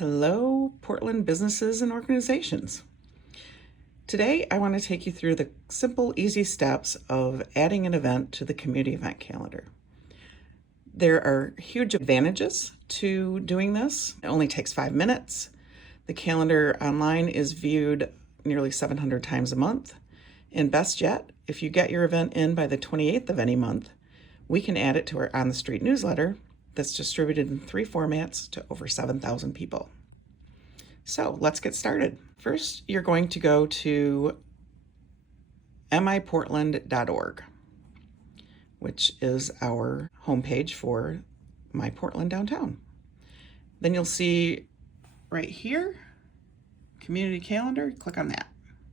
Hello, Portland businesses and organizations. Today, I want to take you through the simple, easy steps of adding an event to the community event calendar. There are huge advantages to doing this. It only takes 5 minutes. The calendar online is viewed nearly 700 times a month. And best yet, if you get your event in by the 28th of any month, we can add it to our On the Street newsletter that's distributed in 3 formats to over 7,000 people. So let's get started. First, you're going to go to miportland.org, which is our homepage for My Portland Downtown. Then you'll see right here, community calendar, click on that.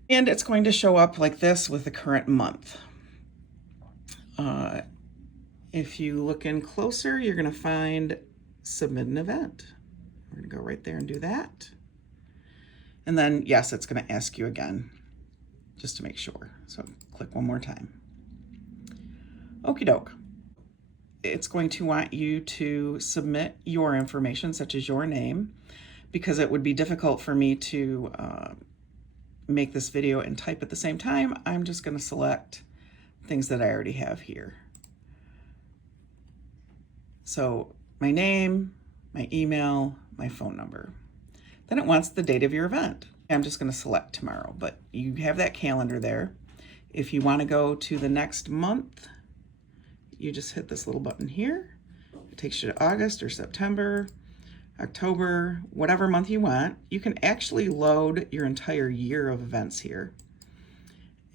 And it's going to show up like this with the current month. If you look in closer, you're going to find submit an event. We're going to go right there and do that. And then, yes, it's going to ask you again, just to make sure. So click one more time. Okie doke. It's going to want you to submit your information, such as your name, because it would be difficult for me to make this video and type at the same time. I'm just going to select things that I already have here. So my name, my email, my phone number. Then it wants the date of your event. I'm just going to select tomorrow, but you have that calendar there. If you want to go to the next month, you just hit this little button here. It takes you to August or September, October, whatever month you want. You can actually load your entire year of events here.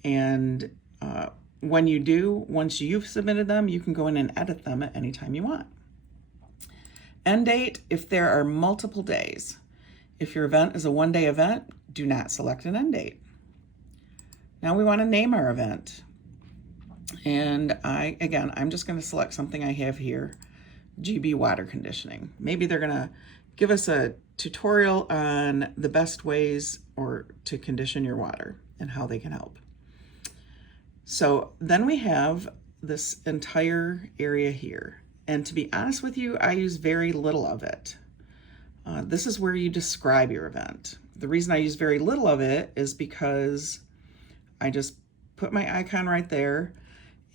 And when you do, once you've submitted them, you can go in and edit them at any time you want. End date, if there are multiple days. If your event is a one-day event, do not select an end date. Now we want to name our event. And I'm just going to select something I have here, GB Water Conditioning. Maybe they're going to give us a tutorial on the best ways to condition your water and how they can help. So then we have this entire area here. And to be honest with you, I use very little of it. This is where you describe your event. The reason I use very little of it is because I just put my icon right there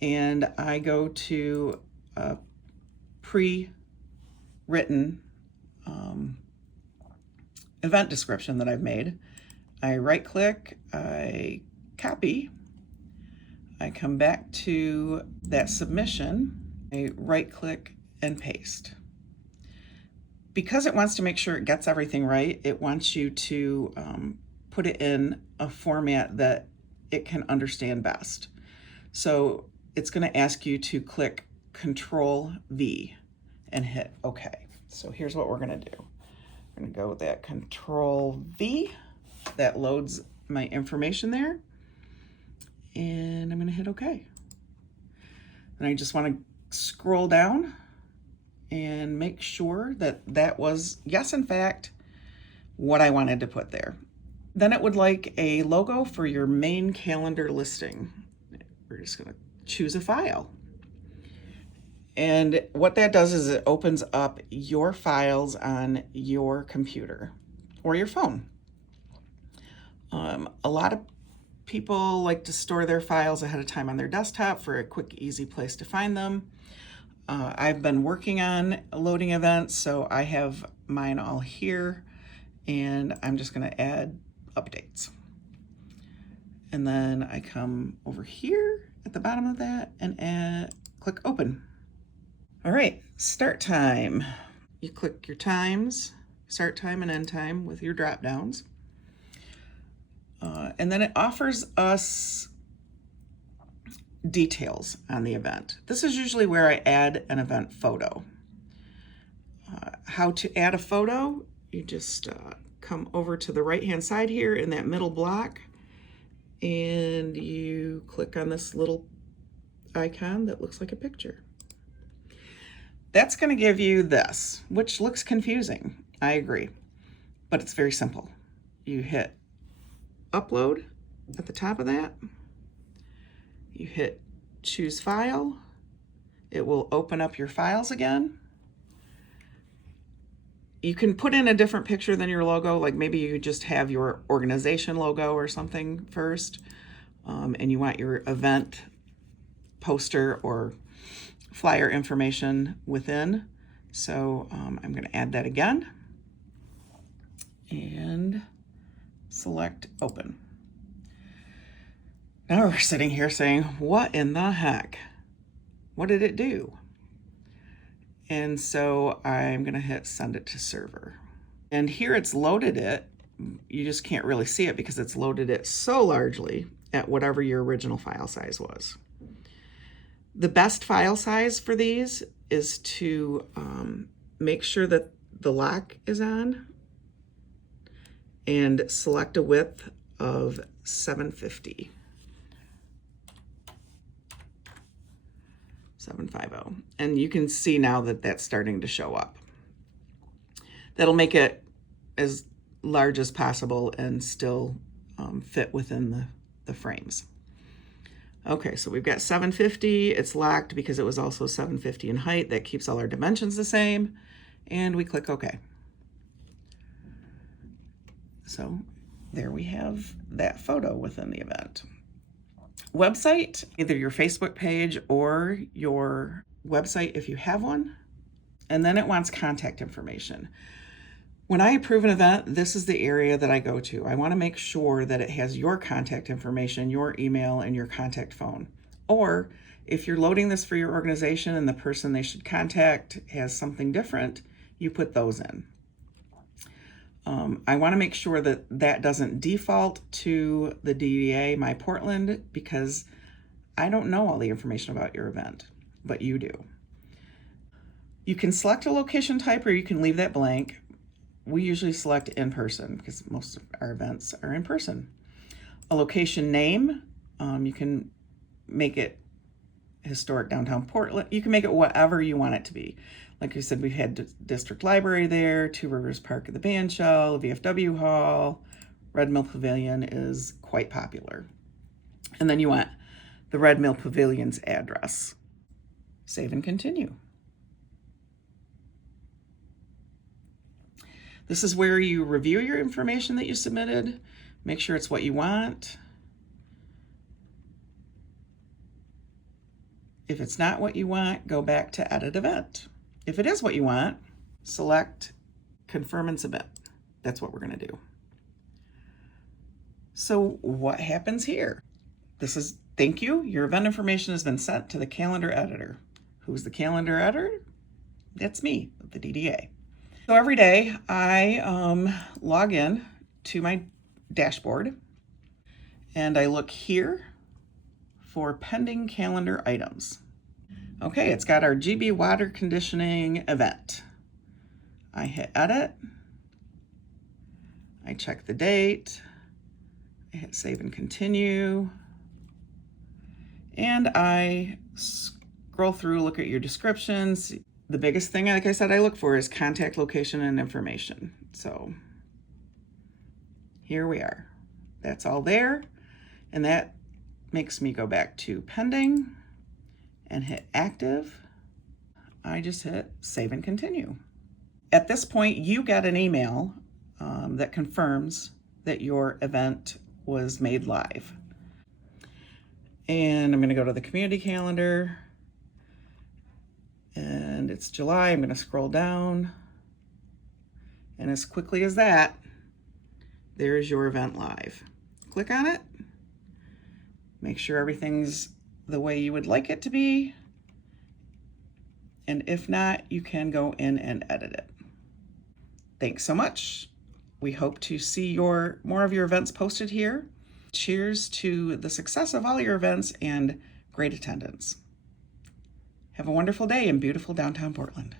and I go to a pre-written event description that I've made. I right click, I copy, I come back to that submission, I right click and paste. Because it wants to make sure it gets everything right, it wants you to put it in a format that it can understand best. So it's going to ask you to click Control V and hit OK. So here's what we're going to do. We're going to go with that Control V. That loads my information there. And I'm going to hit OK. And I just want to scroll down and make sure that that was, yes, in fact, what I wanted to put there. Then it would like a logo for your main calendar listing. We're just going to choose a file. And what that does is it opens up your files on your computer or your phone. A lot of people like to store their files ahead of time on their desktop for a quick, easy place to find them. I've been working on loading events, so I have mine all here, and I'm just going to add updates. And then I come over here at the bottom of that and click open. All right, start time. You click your times, start time and end time with your drop downs. And then it offers us details on the event. This is usually where I add an event photo. How to add a photo, you just come over to the right-hand side here in that middle block, and you click on this little icon that looks like a picture. That's going to give you this, which looks confusing. I agree, but it's very simple. You hit upload at the top of that. You hit choose file. It will open up your files again. You can put in a different picture than your logo, like maybe you just have your organization logo or something first, and you want your event poster or flyer information within. So I'm going to add that again and select open. Now we're sitting here saying, what in the heck? What did it do? And so I'm going to hit send it to server. And here it's loaded it. You just can't really see it because it's loaded it so largely at whatever your original file size was. The best file size for these is to make sure that the lock is on and select a width of 750. 750. And you can see now that that's starting to show up. That'll make it as large as possible and still fit within the frames. Okay, so we've got 750. It's locked because it was also 750 in height. That keeps all our dimensions the same. And we click OK. So there we have that photo within the event. Website, either your Facebook page or your website if you have one. And then it wants contact information. When I approve an event, this is the area that I go to. I want to make sure that it has your contact information, your email, and your contact phone. Or if you're loading this for your organization and the person they should contact has something different, you put those in. I want to make sure that that doesn't default to the DDA My Portland because I don't know all the information about your event, but you do. You can select a location type or you can leave that blank. We usually select in person because most of our events are in person. A location name, you can make it Historic Downtown Portland. You can make it whatever you want it to be. Like I said, we've had District Library there, Two Rivers Park at the Bandshell, VFW Hall, Red Mill Pavilion is quite popular. And then you want the Red Mill Pavilion's address. Save and continue. This is where you review your information that you submitted, make sure it's what you want. If it's not what you want, go back to Edit Event. If it is what you want, select Confirm and Submit. That's what we're going to do. So what happens here? This is, thank you, your event information has been sent to the calendar editor. Who's the calendar editor? That's me, the DDA. So every day I log in to my dashboard and I look here for pending calendar items. Okay, it's got our GB water conditioning event. I hit edit. I check the date. I hit save and continue. And I scroll through, look at your descriptions. The biggest thing, like I said, I look for is contact location and information. So here we are. That's all there. And that makes me go back to pending and hit active. I just hit save and continue. At this point, you get an email that confirms that your event was made live. And I'm going to go to the community calendar. And it's July. I'm going to scroll down. And as quickly as that, there's your event live. Click on it. Make sure everything's the way you would like it to be. And if not, you can go in and edit it. Thanks so much. We hope to see more of your events posted here. Cheers to the success of all your events and great attendance. Have a wonderful day in beautiful downtown Portland.